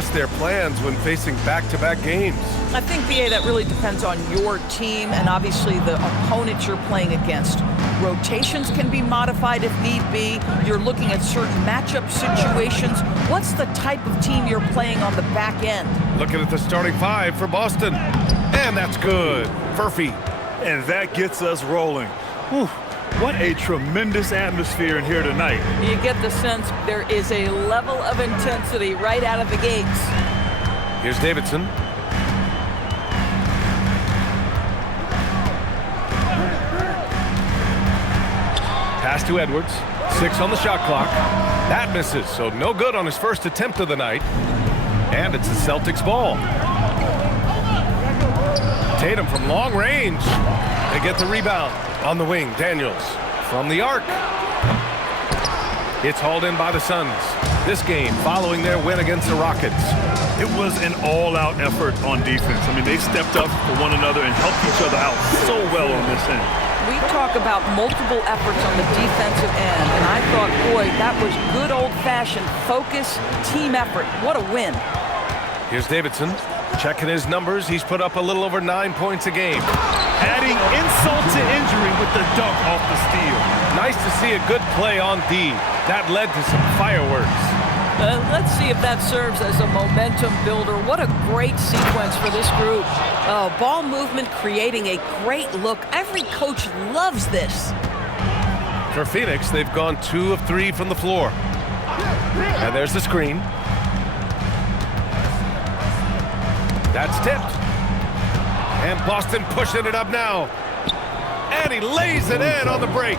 adjust their plans when facing back-to-back games? I think, BA, that really depends on your team and obviously the opponent you're playing against. Rotations can be modified if need be. You're looking at certain matchup situations. What's the type of team you're playing on the back end? Looking at the starting five for Boston. And that's good. Furphy. And that gets us rolling. Whew. What a tremendous atmosphere in here tonight. You get the sense there is a level of intensity right out of the gates. Here's Davidson. Pass to Edwards. 6 on the shot clock. That misses, so no good on his first attempt of the night. And it's the Celtics ball. Tatum from long range. They get the rebound. On the wing, Daniels from the arc. It's hauled in by the Suns. This game following their win against the Rockets. It was an all-out effort on defense. I mean, they stepped up for one another and helped each other out so well on this end. We talk about multiple efforts on the defensive end, and I thought, boy, that was good old-fashioned focus, team effort. What a win. Here's Davidson. Checking his numbers, he's put up a little over 9 points a game. Adding insult to injury with the dunk off the steal. Nice to see a good play on D. That led to some fireworks. Let's see if that serves as a momentum builder. What a great sequence for this group. Ball movement creating a great look. Every coach loves this. For Phoenix, they've gone 2 of 3 from the floor. And there's the screen. That's tipped. And Boston pushing it up now. And he lays it in on the break.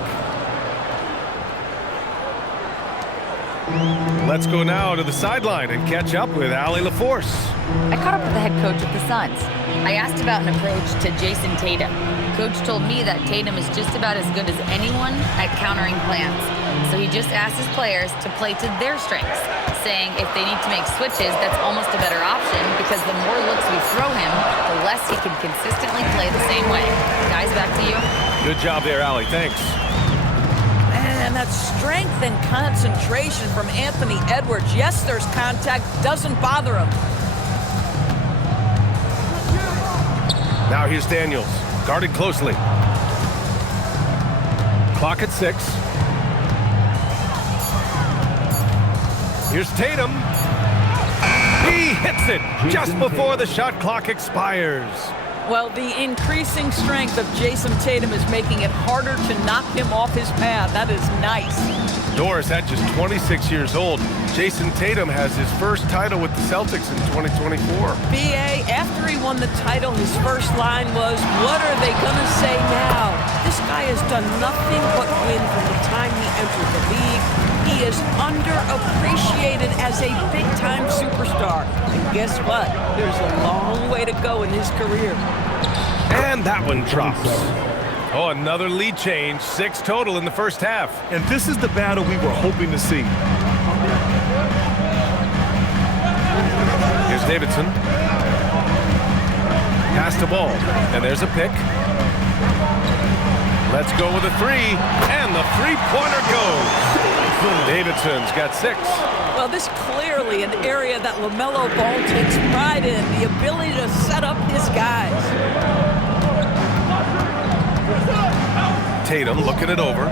Let's go now to the sideline and catch up with Allie LaForce. I caught up with the head coach of the Suns. I asked about an approach to Jason Tatum. Coach told me that Tatum is just about as good as anyone at countering plans. So he just asked his players to play to their strengths, saying if they need to make switches, that's almost a better option because the more looks we throw him, the less he can consistently play the same way. Guys, back to you. Good job there, Allie. Thanks. And that strength and concentration from Anthony Edwards. Yes, there's contact. Doesn't bother him. Now here's Daniels. Guarded closely. Clock at 6. Here's Tatum. He hits it just before the shot clock expires. Well, the increasing strength of Jason Tatum is making it harder to knock him off his path. That is nice. Doris, at just 26 years old, Jason Tatum has his first title with the Celtics in 2024. BA, after he won the title, his first line was, what are they going to say now? This guy has done nothing but win from the time he entered the league. He is underappreciated as a big-time superstar. And guess what? There's a long way to go in his career. And that one drops. Oh, another lead change. 6 total in the first half. And this is the battle we were hoping to see. Here's Davidson. Pass the ball. And there's a pick. Let's go with a 3. And the three-pointer goes. Davidson's got 6. Well, this clearly an area that LaMelo Ball takes pride in, the ability to set up his guys. Tatum looking it over.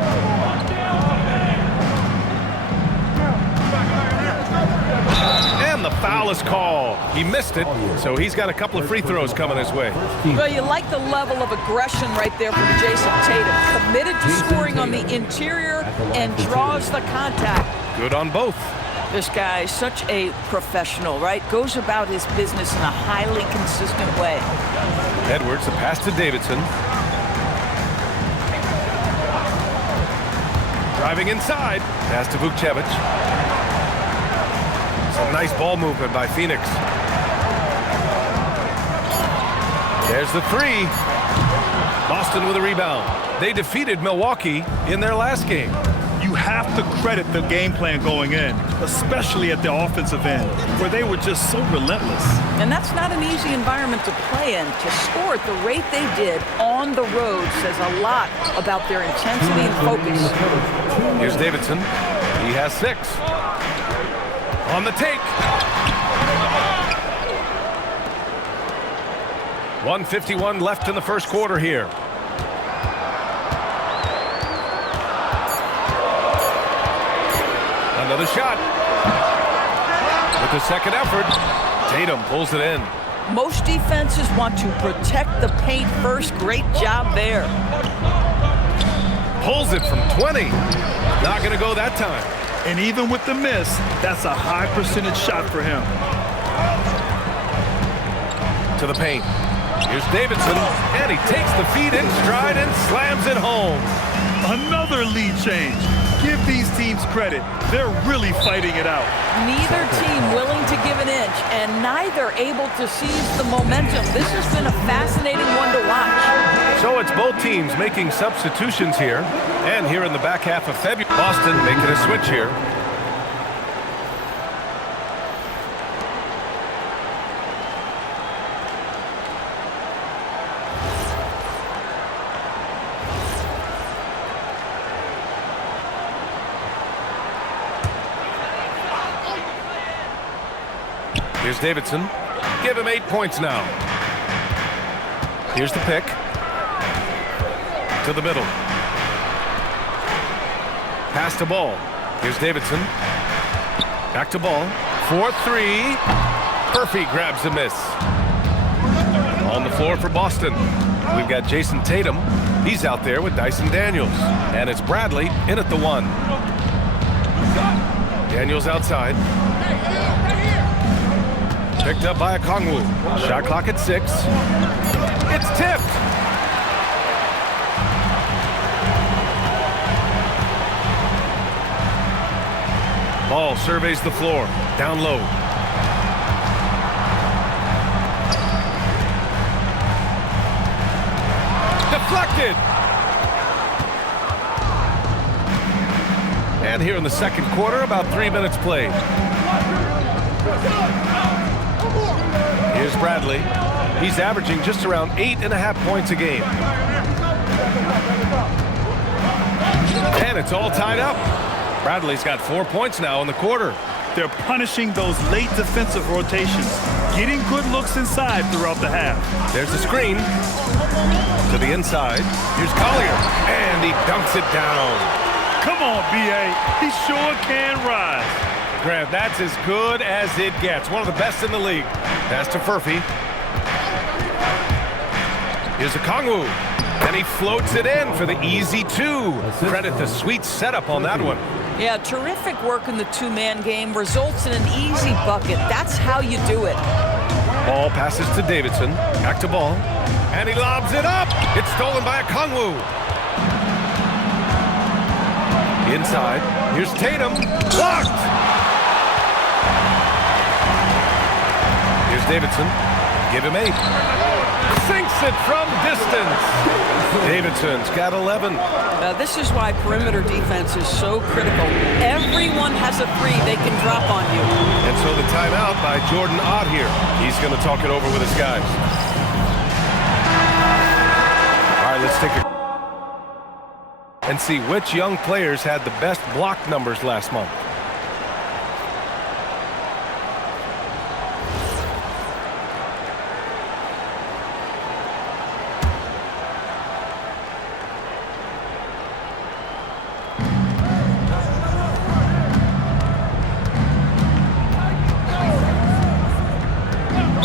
And the foul is called. He missed it, so he's got a couple of free throws coming his way. Well, you like the level of aggression right there from Jason Tatum. Committed to scoring on the interior and draws the contact. Good on both. This guy is such a professional, right? Goes about his business in a highly consistent way. Edwards, a pass to Davidson. Driving inside. Pass to Vukcevic. Some nice ball movement by Phoenix. There's the 3. Boston with a rebound. They defeated Milwaukee in their last game. You have to credit the game plan going in, especially at the offensive end, where they were just so relentless. And that's not an easy environment to play in. To score at the rate they did on the road says a lot about their intensity and focus. Here's Davidson. He has 6. On the take. 1:51 left in the first quarter here. Another shot. With the second effort, Tatum pulls it in. Most defenses want to protect the paint first. Great job there. Pulls it from 20. Not going to go that time. And even with the miss, that's a high percentage shot for him. To the paint. Here's Davidson, and he takes the feed in stride and slams it home. Another lead change. Give these teams credit. They're really fighting it out. Neither team willing to give an inch, and neither able to seize the momentum. This has been a fascinating one to watch. So it's both teams making substitutions here. And here in the back half of February, Boston making a switch here. Here's Davidson. Give him 8 points now. Here's the pick. To the middle. Pass to Ball. Here's Davidson. Back to Ball. 4-3. Murphy grabs a miss. On the floor for Boston, we've got Jason Tatum. He's out there with Dyson Daniels. And it's Bradley in at the 1. Daniels outside. Picked up by Okongwu. Shot clock at 6. It's tipped. Ball surveys the floor. Down low. Deflected. And here in the second quarter, about 3 minutes played. Here's Bradley. He's averaging just around 8.5 points a game. And it's all tied up. Bradley's got 4 points now in the quarter. They're punishing those late defensive rotations, getting good looks inside throughout the half. There's the screen. To the inside. Here's Collier. And he dunks it down. Come on, B.A. He sure can rise. Grant, that's as good as it gets. One of the best in the league. Pass to Murphy. Here's Okongwu. And he floats it in for the easy 2. Credit the sweet setup on that one. Yeah, terrific work in the two-man game. Results in an easy bucket. That's how you do it. Ball passes to Davidson. Back to Ball. And he lobs it up. It's stolen by Okongwu. Inside. Here's Tatum. Blocked. Here's Davidson. Give him 8. Sinks it from distance. Davidson's got 11. This is why perimeter defense is so critical. Everyone has a 3 they can drop on you. And so the timeout by Jordan Ott here. He's going to talk it over with his guys. All right, let's take a and see which young players had the best block numbers last month.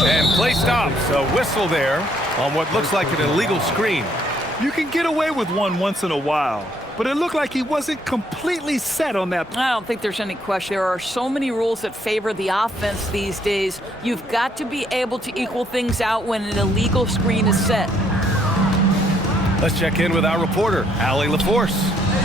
And play stops. A whistle there on what looks like an illegal screen. You can get away with one once in a while, but it looked like he wasn't completely set on that. I don't think there's any question. There are so many rules that favor the offense these days. You've got to be able to equal things out when an illegal screen is set. Let's check in with our reporter, Allie LaForce.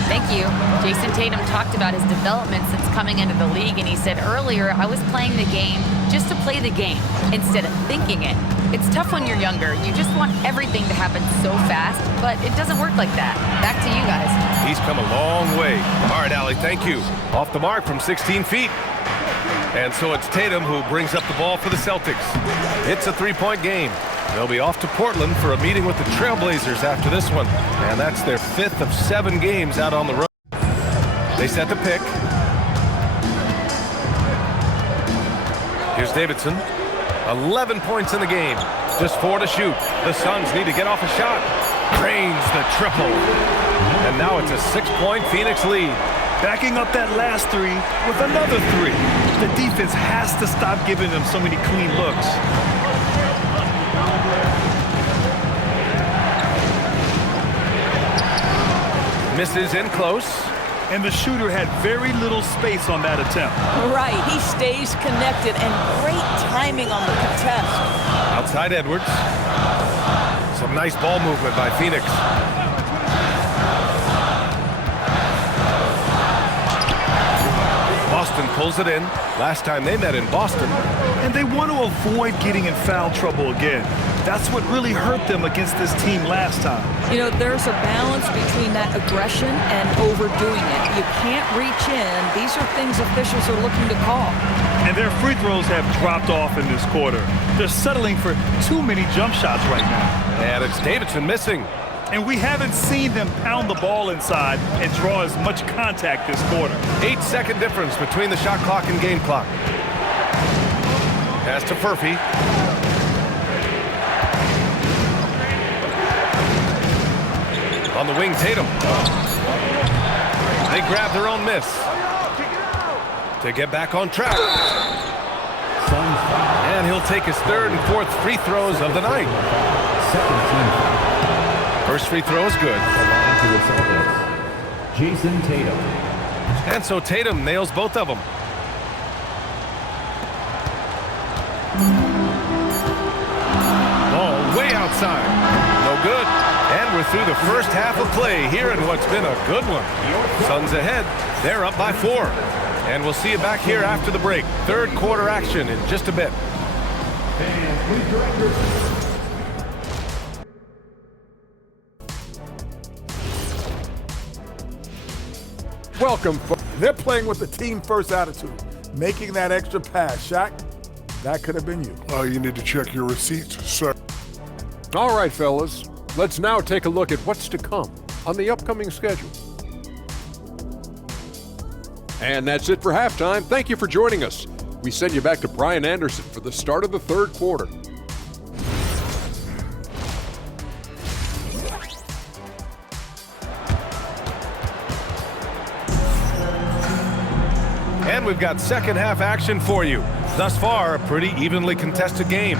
Thank you. Jason Tatum talked about his development since coming into the league, and he said earlier, I was playing the game just to play the game instead of thinking it. It's tough when you're younger. You just want everything to happen so fast, but it doesn't work like that. Back to you guys. He's come a long way. All right, Allie, thank you. Off the mark from 16 feet. And so it's Tatum who brings up the ball for the Celtics. It's a 3-point game. They'll be off to Portland for a meeting with the Trailblazers after this one. And that's their 5th of 7 games out on the road. They set the pick. Here's Davidson. 11 points in the game. Just 4 to shoot. The Suns need to get off a shot. Drains the triple. And now it's a 6-point Phoenix lead. Backing up that last three with another three. The defense has to stop giving them so many clean looks. Misses in close. And the shooter had very little space on that attempt. Right, he stays connected, and great timing on the contest. Outside Edwards. Some nice ball movement by Phoenix. Boston pulls it in. Last time they met in Boston. And they want to avoid getting in foul trouble again. That's what really hurt them against this team last time. You know, there's a balance between that aggression and overdoing it. You can't reach in. These are things officials are looking to call. And their free throws have dropped off in this quarter. They're settling for too many jump shots right now. And it's Davidson missing. And we haven't seen them pound the ball inside and draw as much contact this quarter. 8-second difference between the shot clock and game clock. Pass to Furphy. On the wing, Tatum. They grab their own miss. To get back on track. And he'll take his third and fourth free throws of the night. First free throw is good. Jason Tatum. And so Tatum nails both of them. Ball way outside. No good. And we're through the first half of play here in what's been a good one. Suns ahead. They're up by 4. And we'll see you back here after the break. Third quarter action in just a bit. Welcome. They're playing with the team-first attitude, making that extra pass. Shaq, that could have been you. You need to check your receipts, sir. All right, fellas. Let's now take a look at what's to come on the upcoming schedule. And that's it for halftime. Thank you for joining us. We send you back to Brian Anderson for the start of the third quarter. And we've got second half action for you. Thus far, a pretty evenly contested game.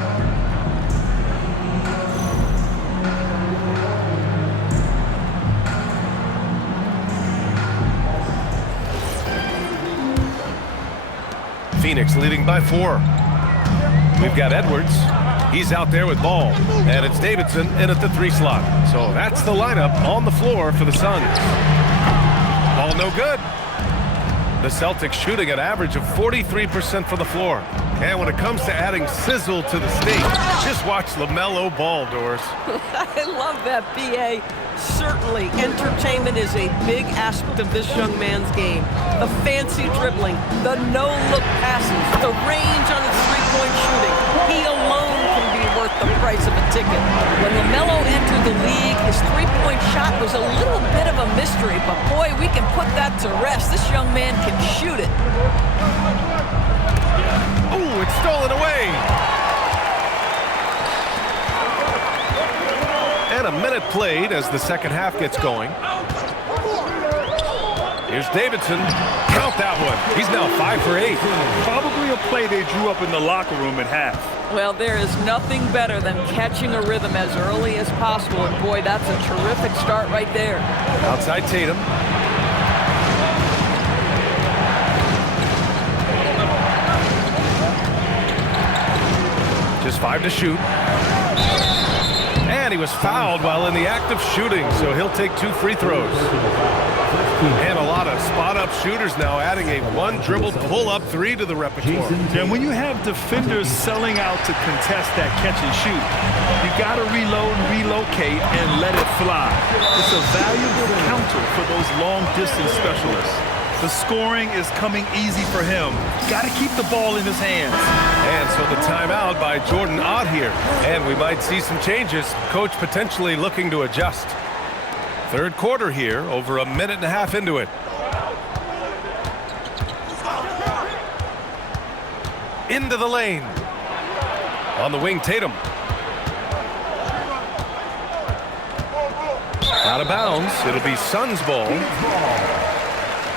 Phoenix leading by 4. We've got Edwards. He's out there with ball. And it's Davidson in at the 3 slot. So that's the lineup on the floor for the Suns. Ball no good. The Celtics shooting an average of 43% from the floor. And when it comes to adding sizzle to the stage, just watch LaMelo Ball, Doris. I love that, B.A. Certainly, entertainment is a big aspect of this young man's game. The fancy dribbling, the no-look passes, the range on his three-point shooting. He alone can be worth the price of a ticket. When LaMelo entered the league, his three-point shot was a little bit of a mystery, but boy, we can put that to rest. This young man can shoot it. Ooh, it's stolen away. And a minute played as the second half gets going. Here's Davidson. Count that one. He's now 5 for 8. Probably a play they drew up in the locker room at half. Well, there is nothing better than catching a rhythm as early as possible. And boy, that's a terrific start right there. Outside Tatum. Just 5 to shoot. And he was fouled while in the act of shooting, so he'll take 2 free throws. And a lot of spot-up shooters now, adding a one-dribble pull-up 3 to the repertoire. And when you have defenders selling out to contest that catch and shoot, you got to reload and relocate and let it fly. It's a valuable counter for those long-distance specialists. The scoring is coming easy for him. Got to keep the ball in his hands. And so the timeout by Jordan Ott here. And we might see some changes. Coach potentially looking to adjust. Third quarter here, over a minute and a half into it. Into the lane. On the wing, Tatum. Out of bounds. It'll be Suns ball.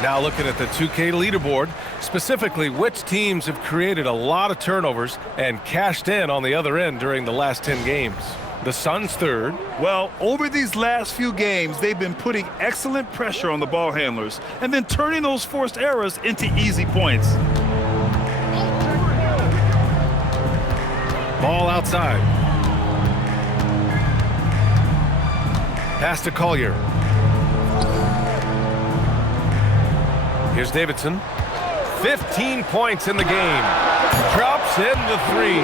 Now looking at the 2K leaderboard, specifically which teams have created a lot of turnovers and cashed in on the other end during the last 10 games. The Suns third. Well, over these last few games, they've been putting excellent pressure on the ball handlers and then turning those forced errors into easy points. Ball outside. Pass to Collier. Here's Davidson. 15 points in the game. Drops in the three.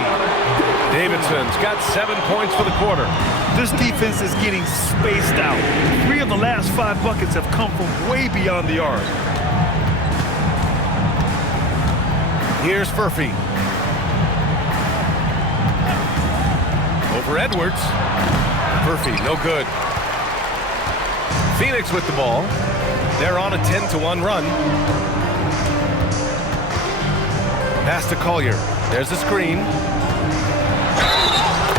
Davidson's got 7 points for the quarter. This defense is getting spaced out. 3 of the last 5 buckets have come from way beyond the arc. Here's Furphy. Over Edwards. Furphy, no good. Phoenix with the ball. They're on a 10-1 run. Pass to Collier. There's the screen.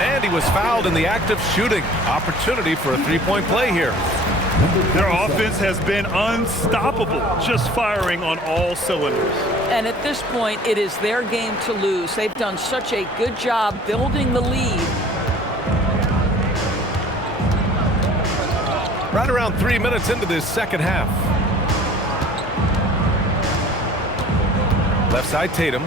And he was fouled in the act of shooting. Opportunity for a three-point play here. Their offense has been unstoppable, just firing on all cylinders. And at this point, it is their game to lose. They've done such a good job building the lead. Right around 3 minutes into this second half. Left side, Tatum.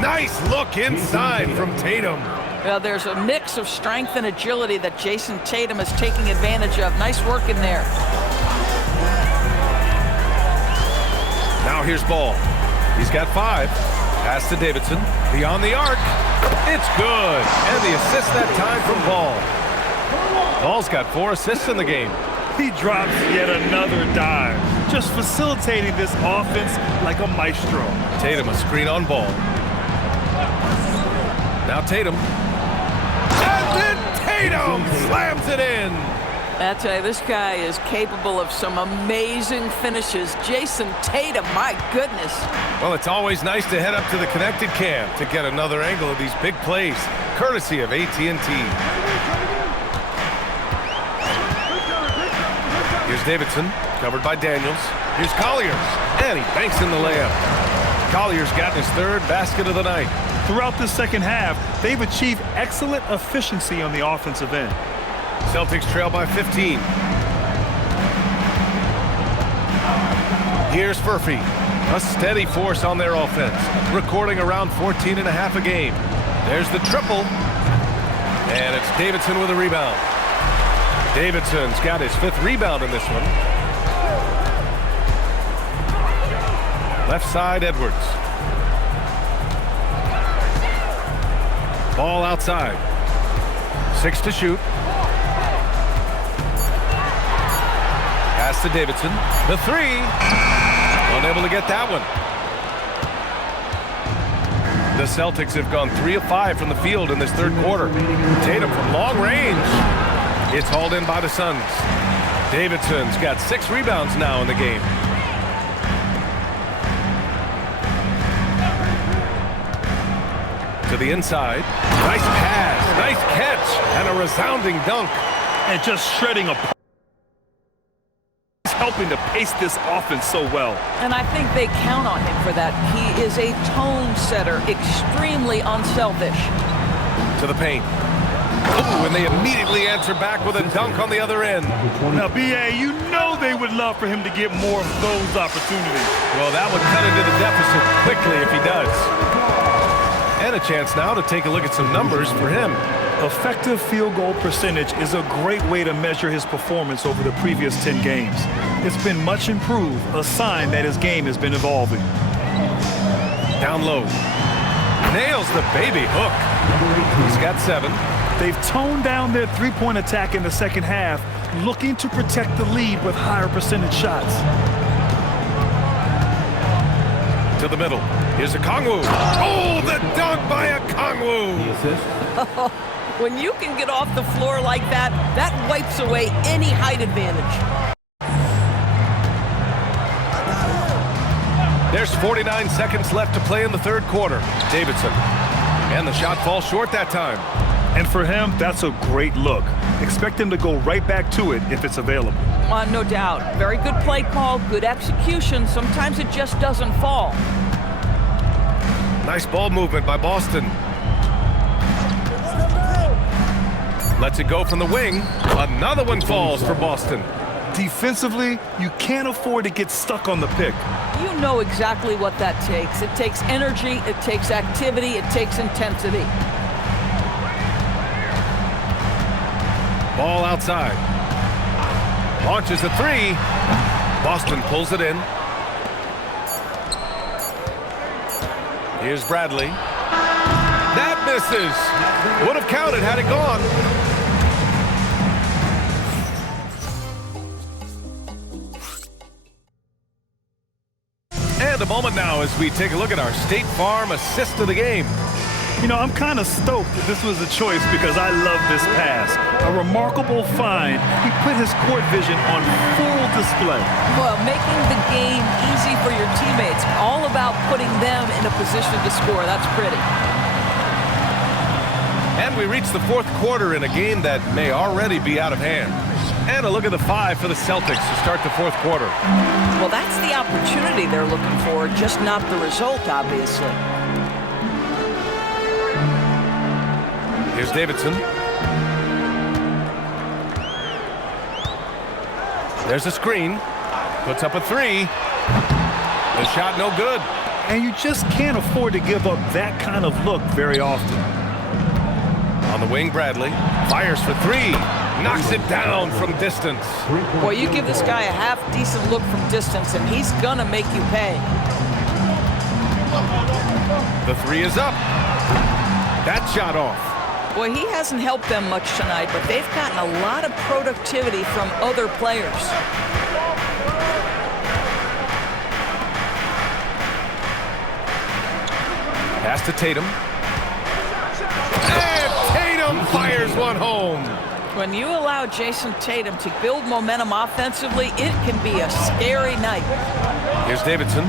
Nice look inside from Tatum. Well, there's a mix of strength and agility that Jason Tatum is taking advantage of. Nice work in there. Now here's Ball. He's got 5. Pass to Davidson. Beyond the arc. It's good. And the assist that time from Ball. Ball's got 4 assists in the game. He drops yet another dive, just facilitating this offense like a maestro. Tatum a screen on Ball. Now Tatum. And then Tatum slams it in. I tell you, this guy is capable of some amazing finishes. Jason Tatum, my goodness. Well, it's always nice to head up to the connected cam to get another angle of these big plays, courtesy of AT&T. Here's Davidson, covered by Daniels. Here's Collier, and he banks in the layup. Collier's gotten his 3rd basket of the night. Throughout the second half, they've achieved excellent efficiency on the offensive end. Celtics trail by 15. Here's Furphy, a steady force on their offense, recording around 14.5 a game. There's the triple, and it's Davidson with a rebound. Davidson's got his 5th rebound in this one. Left side, Edwards. Ball outside. 6 to shoot. Pass to Davidson. The 3. Unable to get that one. The Celtics have gone 3 of 5 from the field in this 3rd quarter. Tatum from long range. It's hauled in by the Suns. Davidson's got 6 rebounds now in the game. To the inside. Nice pass, nice catch, and a resounding dunk. And just shredding a... He's helping to pace this offense so well. And I think they count on him for that. He is a tone setter, extremely unselfish. To the paint. Ooh, and they immediately answer back with a dunk on the other end. Now, B.A., you know they would love for him to get more of those opportunities. Well, that would cut into the deficit quickly if he does. And a chance now to take a look at some numbers for him. Effective field goal percentage is a great way to measure his performance over the previous 10 games. It's been much improved, a sign that his game has been evolving. Down low. Nails the baby hook. He's got 7. They've toned down their three-point attack in the second half, looking to protect the lead with higher percentage shots. To the middle. Here's Okongwu. Oh, the dunk by Okongwu. When you can get off the floor like that, that wipes away any height advantage. There's 49 seconds left to play in the 3rd quarter. Davidson. And the shot falls short that time. And for him, that's a great look. expect him to go right back to it if it's available. No doubt. Very good play call, good execution. Sometimes it just doesn't fall. Nice ball movement by Boston. Lets it go from the wing. Another one falls for Boston. Defensively, you can't afford to get stuck on the pick. You know exactly what that takes. It takes energy, it takes activity, it takes intensity. Ball outside. Launches a three. Boston pulls it in. Here's Bradley. That misses. Would have counted had it gone. And a moment now as we take a look at our State Farm assist of the game. You know, I'm kind of stoked that this was a choice because I love this pass. A remarkable find. He put his court vision on full display. Well, making the game easy for your teammates. All about putting them in a position to score. That's pretty. And we reach the fourth quarter in a game that may already be out of hand. And a look at the 5 for the Celtics to start the fourth quarter. Well, that's the opportunity they're looking for, just not the result, obviously. Here's Davidson. There's a screen. Puts up a three. The shot no good. And you just can't afford to give up that kind of look very often. On the wing, Bradley. Fires for three. Knocks it down from distance. Boy, you give this guy a half-decent look from distance, and he's gonna make you pay. The three is up. That shot off. Boy, he hasn't helped them much tonight, but they've gotten a lot of productivity from other players. Pass to Tatum. And Tatum fires one home. When you allow Jason Tatum to build momentum offensively, it can be a scary night. Here's Davidson.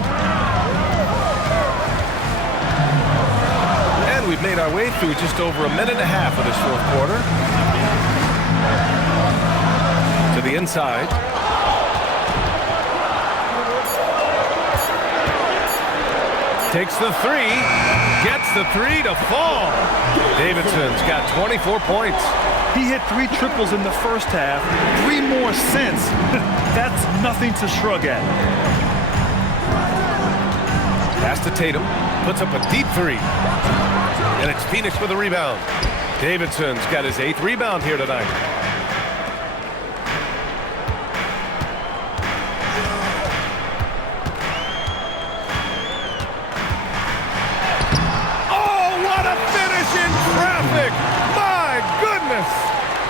And we've made our way through just over a minute and a half of this fourth quarter. To the inside. Takes the three. Gets the three to fall. Davidson's got 24 points. He hit 3 triples in the first half, 3 more since. That's nothing to shrug at. Pass to Tatum. Puts up a deep three. And it's Phoenix with a rebound. Davidson's got his 8th rebound here tonight.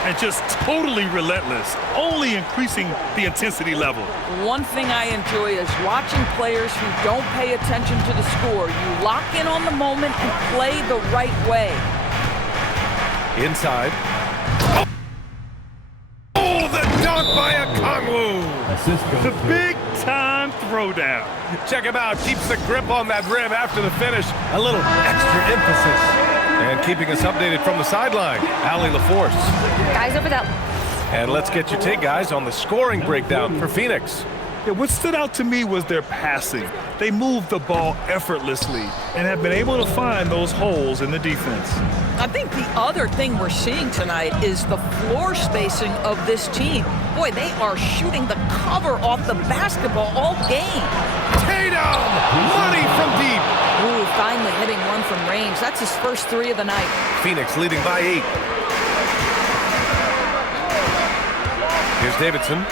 And just totally relentless, only increasing the intensity level. One thing I enjoy is watching players who don't pay attention to the score. You lock in on the moment and play the right way. Inside. Oh, the dunk by Okongwu. The big-time throwdown. Check him out. Keeps the grip on that rim after the finish. A little extra emphasis. And keeping us updated from the sideline, Allie LaForce. Guys over that. And let's get your take, guys, on the scoring breakdown for Phoenix. Yeah, what stood out to me was their passing. They moved the ball effortlessly and have been able to find those holes in the defense. I think the other thing we're seeing tonight is the floor spacing of this team. Boy, they are shooting the cover off the basketball all game. Tatum! Money from deep. Ooh, finally hitting one from range. That's his first 3 of the night. Phoenix leading by 8. Here's Davidson.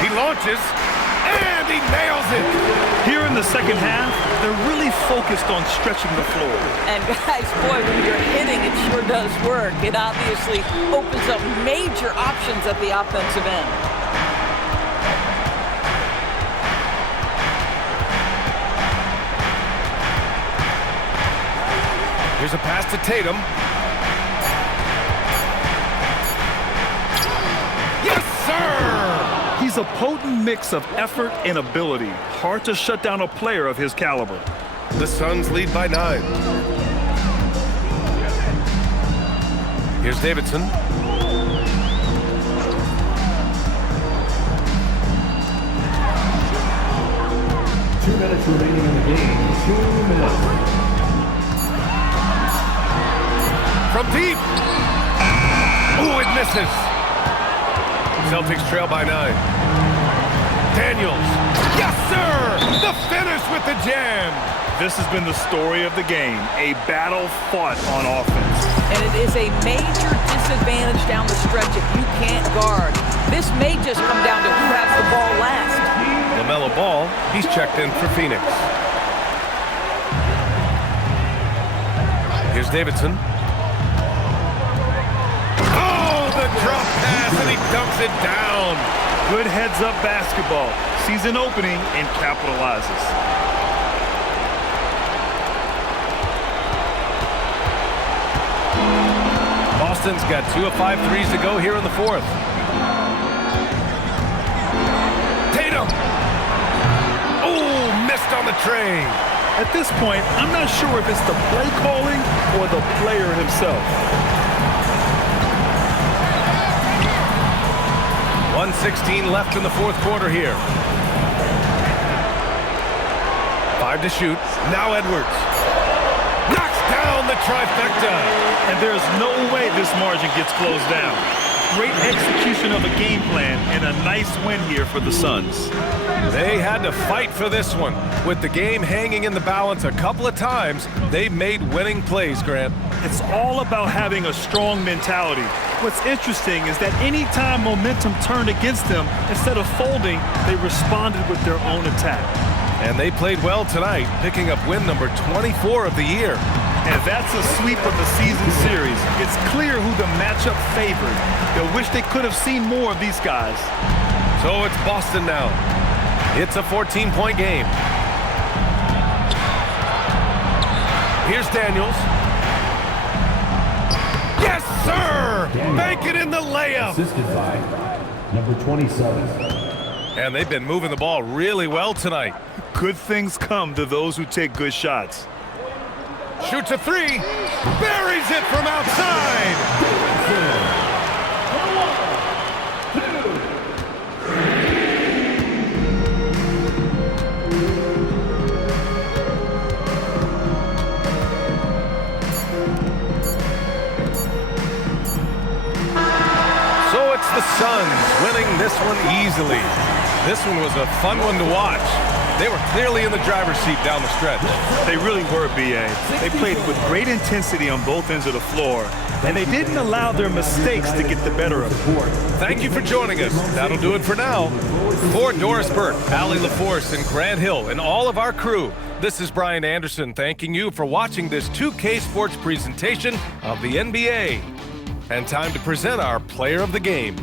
He launches, and he nails it. Here in the second half, they're really focused on stretching the floor. And guys, boy, when you're hitting, it sure does work. It obviously opens up major options at the offensive end. Here's a pass to Tatum. Yes, sir! He's a potent mix of effort and ability. Hard to shut down a player of his caliber. The Suns lead by 9. Here's Davidson. Two minutes remaining in the game. 2 minutes. From deep. Ooh, it misses. Celtics trail by 9. Daniels. Yes, sir! The finish with the jam. This has been the story of the game, a battle fought on offense. And it is a major disadvantage down the stretch if you can't guard. This may just come down to who has the ball last. LaMelo Ball, he's checked in for Phoenix. Here's Davidson. Oh, the drop pass, and he dumps it down. Good heads-up basketball. Sees an opening and capitalizes. Boston's got 2 of 5 threes to go here in the 4th. Tatum. Oh, missed on the tray. At this point, I'm not sure if it's the play calling or the player himself. 1:16 left in the 4th quarter here. 5 to shoot. Now Edwards. Knocks down the trifecta. And there's no way this margin gets closed down. Great execution of a game plan and a nice win here for the Suns. They had to fight for this one. With the game hanging in the balance a couple of times, they made winning plays, Grant. It's all about having a strong mentality. What's interesting is that any time momentum turned against them, instead of folding, they responded with their own attack. And they played well tonight, picking up win number 24 of the year. And that's a sweep of the season series. It's clear who the matchup favored. They'll wish they could have seen more of these guys. So it's Boston now. It's a 14-point game. Here's Daniels. Yes, sir! Bank it in the layup. Assisted by number 27. And they've been moving the ball really well tonight. Good things come to those who take good shots. Shoots a 3. Buries it from outside. So it's the Suns winning this one easily. This one was a fun one to watch. They were clearly in the driver's seat down the stretch. They really were, B.A. They played with great intensity on both ends of the floor, and they didn't allow their mistakes to get the better of them. Thank you for joining us. That'll do it for now. For Doris Burke, Allie LaForce, and Grant Hill, and all of our crew, this is Brian Anderson thanking you for watching this 2K Sports presentation of the NBA. And time to present our player of the game.